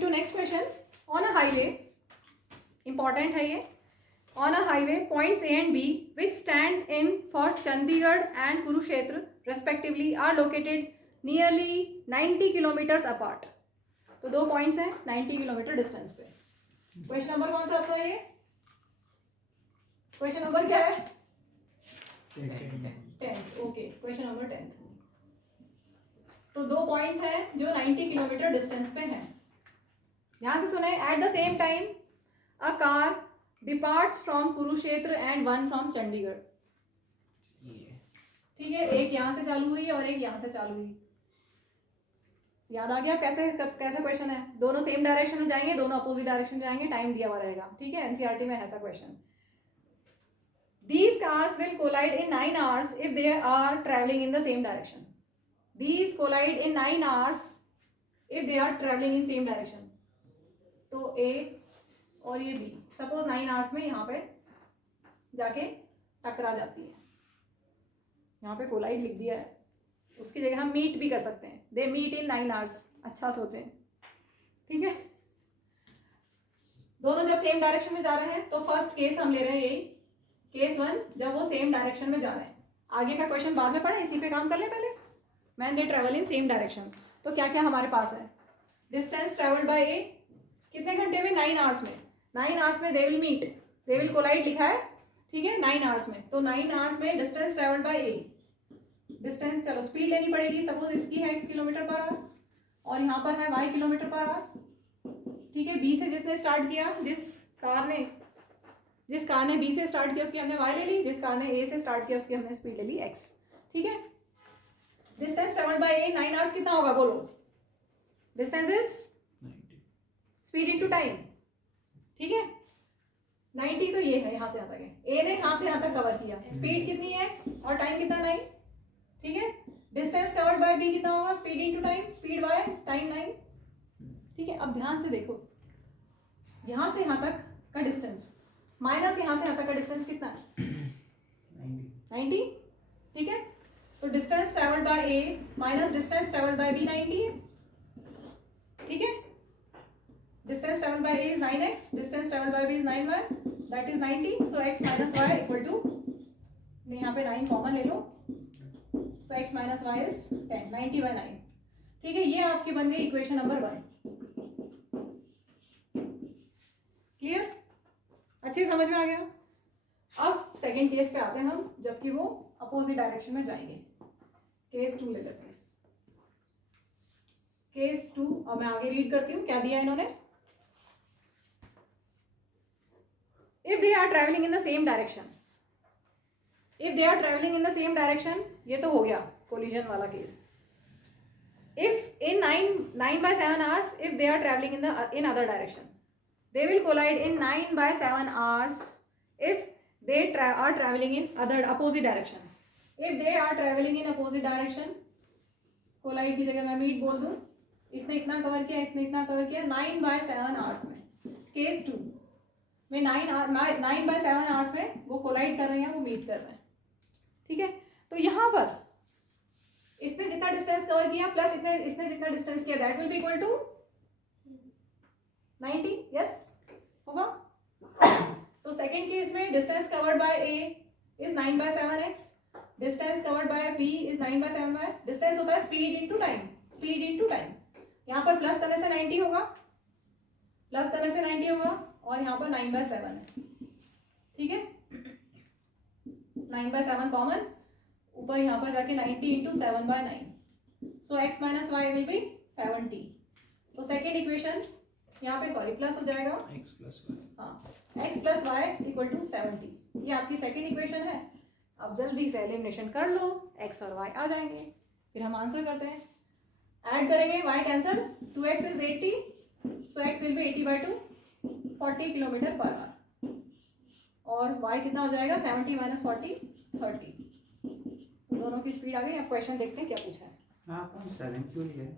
Coming to next question. On a highway, important है ये. On a highway, points A and B, which stand in for Chandigarh and Kurukshetra respectively, are located nearly 90 kilometers apart. तो दो points हैं 90 kilometre distance पे. Question number कौन सा आपका ये? क्वेश्चन नंबर क्या है? 10th. Okay, question number 10th. तो दो पॉइंट्स हैं जो 90 किलोमीटर डिस्टेंस पे हैं. ध्यान से सुने. At the same time a car departs from Kurukshetra and one from Chandigarh. ठीक है, एक यहाँ से चालू हुई और एक यहाँ से चालू हुई. याद आ गया कैसे कैसा क्वेश्चन है? दोनों सेम डायरेक्शन में जाएंगे, दोनों अपोजिट डायरेक्शन में जाएंगे, टाइम दिया हुआ रहेगा. ठीक है, एनसीईआरटी में ऐसा question. These cars will collide in 9 hours if they are traveling in the same direction. These collide in 9 hours if they are traveling in same direction. तो A और ये B सपोज 9 hours में यहाँ पे जाके टकरा जाती है. यहाँ पे कोलाइड लिख दिया है, उसकी जगह हम मीट भी कर सकते हैं. They meet in 9 hours. अच्छा सोचें. ठीक है, दोनों जब सेम डायरेक्शन में जा रहे हैं तो फर्स्ट केस हम ले रहे हैं यही, केस 1, जब वो सेम डायरेक्शन में जा रहे हैं. आगे का क्वेश्चन बाद में पढ़े, इसी पे काम कर ले पहले. Man they travel in same direction. तो क्या क्या हमारे पास है? डिस्टेंस ट्रेवल्ड बाय ए कितने घंटे में? 9 hours में. 9 hours में they will meet, they will collide लिखा है. ठीक है, 9 hours में. तो 9 hours में डिस्टेंस ट्रेवल्ड बाय ए. डिस्टेंस, चलो स्पीड लेनी पड़ेगी. सपोज इसकी है x किलोमीटर पर आवर और यहाँ पर है y किलोमीटर पर आवर. ठीक है, b से जिसने स्टार्ट किया, जिस कार ने b से स्टार्ट किया उसकी हमने y ले ली, जिस कार ने a से स्टार्ट किया उसकी हमने स्पीड ले ली x. ठीक है, distance travelled by a 9 hours कितना होगा बोलो? Distance is speed into time. ठीक है, 90 तो ये है, यहाँ से यहाँ तक है. a ने यहाँ से यहाँ तक कवर किया. स्पीड कितनी है x और टाइम कितना 9. ठीक है, डिस्टेंस कवर्ड बाय b कितना होगा? Speed into time, speed by time 9. ठीक है, अब ध्यान से देखो, यहाँ से यहाँ तक का डिस्टेंस माइनस यहाँ से यहाँ तक का डिस्टेंस कितना है? 90. ठीक है, तो distance travelled by a minus distance travelled by b 90 है. ठीक है, distance travelled by a is 9x, distance travelled by b is 9y, that is 90. So x minus y equal to, यहाँ पे 9 कॉमन ले लो, so x minus y is 10. 90 by 9. ठीक है, ये आपकी बन गई इक्वेशन नंबर 1. क्लियर? अच्छे समझ में आ गया. अब सेकंड केस पे आते हैं हम, जबकि वो अपोजिट डायरेक्शन में जाएंगे. केस 2 ले लेते हैं. केस 2, अब मैं आगे रीड करती हूँ क्या दिया इन्होंने. If they are travelling in the same direction, if they are travelling in the same direction, ये तो हो गया कोलिजन वाला case. If in 9 by 7 hours, if they are traveling in other direction, they will collide in 9 by 7 hours if they are traveling in opposite direction. If they are traveling in opposite direction, collide की जगह मैं meet बोल दूं. इसने इतना cover किया, इसने इतना कवर किया. 9 by 7 hours में, केस 2 में 9 by 7 hours में वो कोलाइड कर रहे हैं, वो मीट कर रहे हैं. ठीक है, तो यहाँ पर इसने जितना डिस्टेंस कवर किया प्लस इसने जितना डिस्टेंस किया, that will be equal to 90. Yes होगा. तो सेकंड केस में distance covered by a is 9 by 7x, distance covered by b is 9 by 7y. Distance होता है speed into time, speed into time. यहाँ पर प्लस करने से 90 होगा, प्लस करने से 90 होगा, और यहाँ पर 9 by 7 है. ठीक है, 9 by 7 कॉमन, ऊपर यहाँ पर जाके 90 into 7 by 9. So x minus y will be 70. तो सेकेंड इक्वेशन यहाँ पे सॉरी प्लस हो जाएगा, x plus y equal to 70. ये आपकी सेकेंड इक्वेशन है. अब जल्दी से एलिमिनेशन कर लो, x और y आ जाएंगे. फिर हम आंसर करते हैं, ऐड करेंगे, y cancel, 2x is 80, so x will be 80 by 2, 40 kilometre per hour. और y कितना हो जाएगा? 70 माइनस 40, 30. दोनों की स्पीड आ गई. अब क्वेश्चन देखते हैं क्या पूछा है. 7 क्यों लिया है?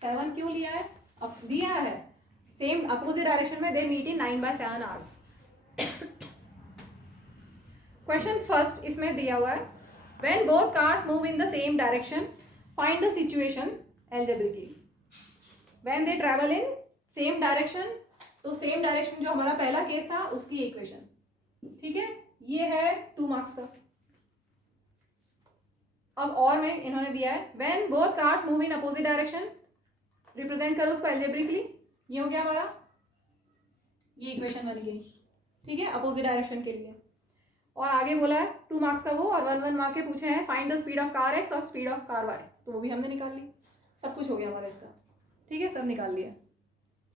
7 क्यों लिया है? अब दिया है सेम अपोजिट डायरेक्शन में, they meet in 9 by 7 hours. Question first इसमें दिया हुआ है, when both cars move in the same direction find the situation algebraically. When they travel in same direction, तो सेम डायरेक्शन जो हमारा पहला केस था उसकी इक्वेशन, ठीक है, ये है 2 मार्क्स का। अब और में इन्होंने दिया है when both cars move in opposite direction, represent करो उसको एल्जेब्रिकली, ये हो गया हमारा, ये इक्वेशन बन गई, ठीक है, अपोजिट डायरेक्शन के लिए। और आगे बोला है 2 मार्क्स का वो, और 1 मार्क के पूछे हैं find the speed of car x और स्पीड ऑफ कार वाई, तो वो भी हमने निकाल ली, सब कुछ हो गया हमारा इसका, ठीक है, सब निकाल लिया।